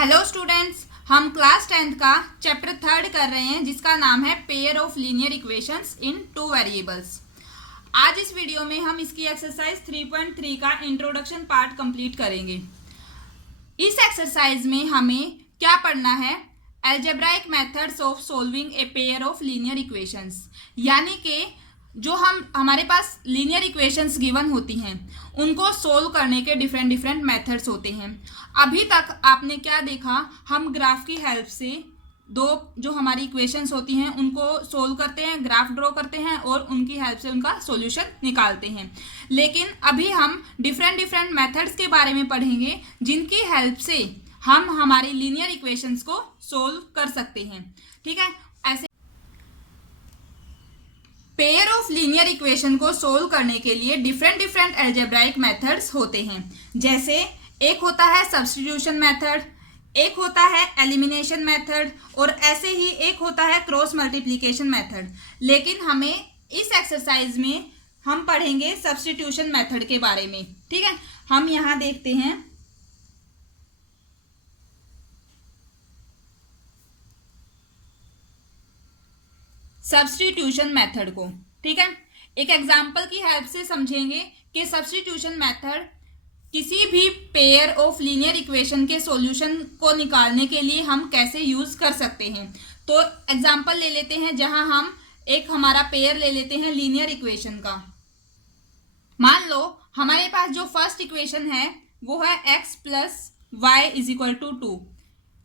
Hello students, हम class 10th का chapter 3 कर रहे हैं जिसका नाम है pair of linear equations in two variables. आज इस वीडियो में हम इसकी एक्सरसाइज 3.3 का इंट्रोडक्शन पार्ट कंप्लीट करेंगे। इस एक्सरसाइज में हमें क्या पढ़ना है? Algebraic methods of solving a pair of linear equations, यानी कि जो हमारे पास लीनियर इक्वेशंस गिवन होती हैं उनको सोल्व करने के डिफरेंट मेथड्स होते हैं। अभी तक आपने क्या देखा? हम ग्राफ की हेल्प से दो जो हमारी इक्वेशंस होती हैं उनको सोल्व करते हैं, ग्राफ ड्रॉ करते हैं और उनकी हेल्प से उनका सॉल्यूशन निकालते हैं। लेकिन अभी हम डिफरेंट मेथड्स के बारे में पढ़ेंगे जिनकी हेल्प से हम हमारी लीनियर इक्वेशंस को सोल्व कर सकते हैं। ठीक है, ऐसे पेयर ऑफ लीनियर इक्वेशन को सोल्व करने के लिए डिफरेंट अलजेब्राइक मेथड्स होते हैं। जैसे एक होता है सब्स्टिट्यूशन मेथड, एक होता है एलिमिनेशन मेथड और ऐसे ही एक होता है क्रॉस मल्टीप्लिकेशन मेथड। लेकिन हमें इस एक्सरसाइज में हम पढ़ेंगे सब्स्टिट्यूशन मेथड के बारे में। ठीक है, हम यहाँ देखते हैं सब्स्टिट्यूशन मेथड को। ठीक है, एक एग्जांपल की हेल्प से समझेंगे कि सब्स्टिट्यूशन मेथड किसी भी पेयर ऑफ लीनियर इक्वेशन के सॉल्यूशन को निकालने के लिए हम कैसे यूज कर सकते हैं। तो एग्जांपल ले लेते हैं जहां हम एक हमारा पेयर ले लेते हैं लीनियर इक्वेशन का। मान लो हमारे पास जो फर्स्ट इक्वेशन है वो है x plus y is equal to 2।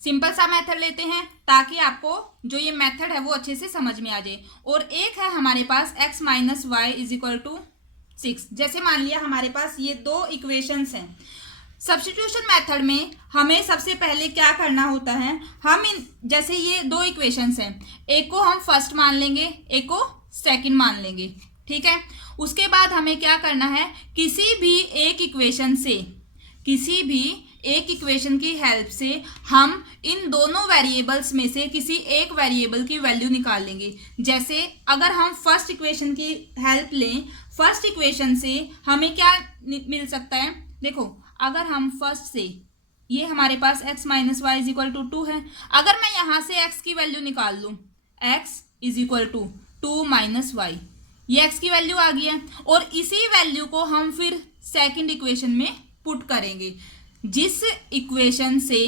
Simple सा मेथड लेते हैं ताकि आपको जो ये मेथड है वो अच्छे से समझ में आ जाए। और एक है हमारे पास x minus y is equal to 6। जैसे मान लिया हमारे पास ये दो इक्वेशंस हैं। सब्स्टिट्यूशन मेथड में हमें सबसे पहले क्या करना होता है, जैसे ये दो इक्वेशंस हैं, एक को हम फर्स्ट मान लेंगे, एक को सेकंड मान लेंगे। ठीक है, उसके बाद हमें क्या करना है, किसी भी एक इक्वेशन की हेल्प से हम इन दोनों वेरिएबल्स में से किसी एक वेरिएबल की वैल्यू निकाल लेंगे। जैसे अगर हम फर्स्ट इक्वेशन की हेल्प लें, फर्स्ट इक्वेशन से हमें क्या मिल सकता है? देखो, अगर हम फर्स्ट से ये हमारे पास x minus y is equal to 2 है, अगर मैं यहाँ से x की वैल्यू निकाल लूँ, x is equal to 2 minus y, ये x की वैल्यू आ गई है। और इसी वैल्यू को हम फिर सेकंड इक्वेशन में पुट करेंगे। जिस इक्वेशन से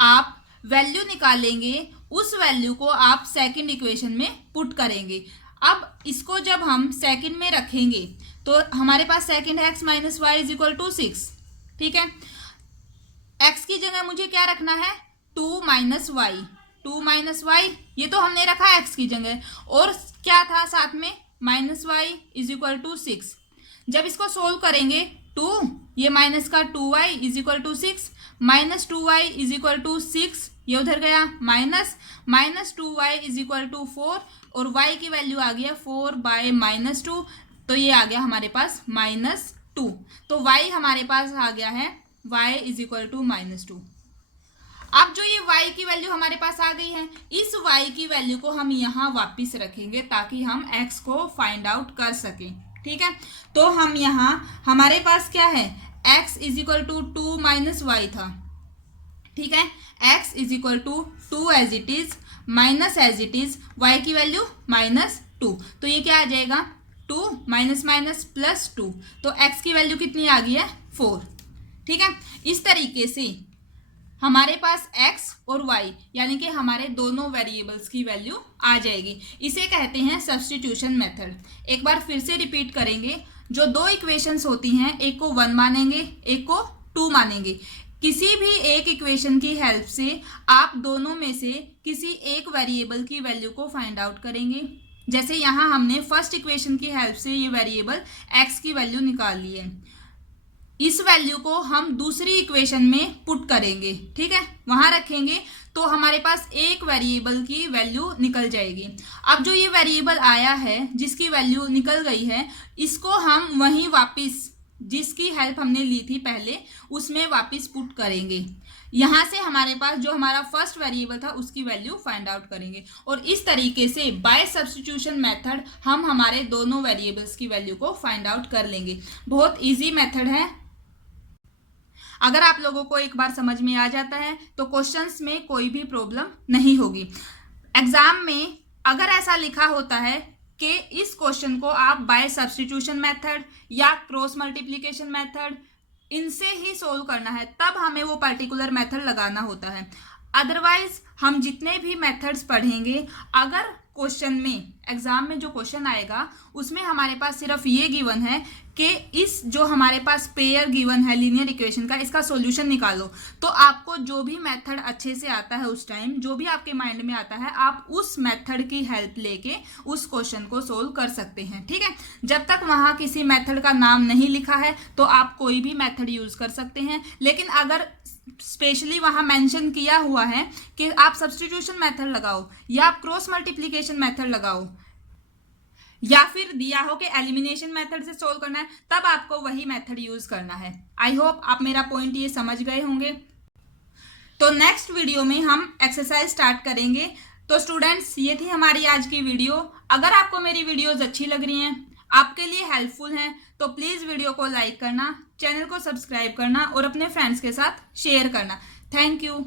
आप वैल्यू निकालेंगे उस वैल्यू को आप सेकंड इक्वेशन में पुट करेंगे। अब इसको जब हम सेकंड में रखेंगे तो हमारे पास सेकंड है x minus y is equal to 6। ठीक है, x की जगह मुझे क्या रखना है? 2 माइनस वाई, ये तो हमने रखा है x की जगह, और क्या था साथ में? Minus y is equal to 6। जब इसको सोल्व करेंगे 2, ये माइनस का 2y is equal to 6, minus 2y is equal to 6, ये उधर गया minus 2y is equal to 4, और y की वैल्यू आ गया 4 बाय माइनस 2, तो ये आ गया हमारे पास -2। तो y हमारे पास आ गया है y इज इक्वल टू -2। अब जो ये y की वैल्यू हमारे पास आ गई है, इस y की वैल्यू को हम यहाँ वापिस रखेंगे ताकि हम x को फाइंड आउट कर सकें। ठीक है, तो हम यहाँ हमारे पास क्या है, x is equal to 2 minus y था। ठीक है, x is equal to 2 as it is minus as it is y की वैल्यू -2, तो ये क्या आ जाएगा? 2 माइनस माइनस प्लस 2, तो x की वैल्यू कितनी आ गई है? 4। ठीक है, इस तरीके से हमारे पास x और y यानी कि हमारे दोनों वेरिएबल्स की वैल्यू आ जाएगी। इसे कहते हैं सब्स्टिट्यूशन मेथड। एक बार फिर से रिपीट करेंगे, जो दो इक्वेशंस होती हैं, एक को 1 मानेंगे, एक को 2 मानेंगे। किसी भी एक इक्वेशन की हेल्प से आप दोनों में से किसी एक वेरिएबल की वैल्यू को फाइंड आउट करेंगे। जैसे यहाँ हमने फर्स्ट इक्वेशन की हेल्प से ये वेरिएबल x की वैल्यू निकाल ली है, इस वैल्यू को हम दूसरी इक्वेशन में पुट करेंगे। ठीक है, वहां रखेंगे तो हमारे पास एक वेरिएबल की वैल्यू निकल जाएगी। अब जो ये वेरिएबल आया है जिसकी वैल्यू निकल गई है, इसको हम वहीं वापस जिसकी हेल्प हमने ली थी पहले उसमें वापस पुट करेंगे। यहाँ से हमारे पास जो हमारा फर्स्ट वेरिएबल था उसकी वैल्यू फाइंड आउट करेंगे। और इस तरीके से बाय सब्स्टिट्यूशन मेथड हम हमारे दोनों वेरिएबल्स की वैल्यू को फाइंड आउट कर लेंगे। बहुत ईजी मेथड है। अगर आप लोगों को एक बार समझ में आ जाता है तो क्वेश्चंस में कोई भी प्रॉब्लम नहीं होगी। एग्जाम में अगर ऐसा लिखा होता है कि इस क्वेश्चन को आप बाय सब्स्टिट्यूशन मेथड या क्रॉस मल्टीप्लिकेशन मेथड इनसे ही सोल्व करना है, तब हमें वो पर्टिकुलर मेथड लगाना होता है। अदरवाइज हम जितने भी मेथड्स पढ़ेंगे, अगर क्वेश्चन में एग्जाम में जो क्वेश्चन आएगा उसमें हमारे पास सिर्फ ये गिवन है कि इस जो हमारे पास पेयर गिवन है लीनियर इक्वेशन का, इसका सॉल्यूशन निकालो, तो आपको जो भी मेथड अच्छे से आता है उस टाइम, जो भी आपके माइंड में आता है, आप उस मेथड की हेल्प लेके उस क्वेश्चन को सोल्व कर सकते हैं। ठीक है, जब तक वहाँ किसी मेथड का नाम नहीं लिखा है तो आप कोई भी मेथड यूज कर सकते हैं। लेकिन अगर स्पेशली वहां मेंशन किया हुआ है कि आप सब्स्टिट्यूशन मेथड लगाओ या आप क्रॉस मल्टीप्लिकेशन मेथड लगाओ या फिर दिया हो कि एलिमिनेशन मेथड से सोल्व करना है, तब आपको वही मेथड यूज करना है। आई होप आप मेरा पॉइंट ये समझ गए होंगे। तो नेक्स्ट वीडियो में हम एक्सरसाइज स्टार्ट करेंगे। तो स्टूडेंट्स, ये थी हमारी आज की वीडियो। अगर आपको मेरी वीडियोज अच्छी लग रही हैं, आपके लिए हेल्पफुल हैं, तो प्लीज़ वीडियो को लाइक करना, चैनल को सब्सक्राइब करना और अपने फ्रेंड्स के साथ शेयर करना। Thank you.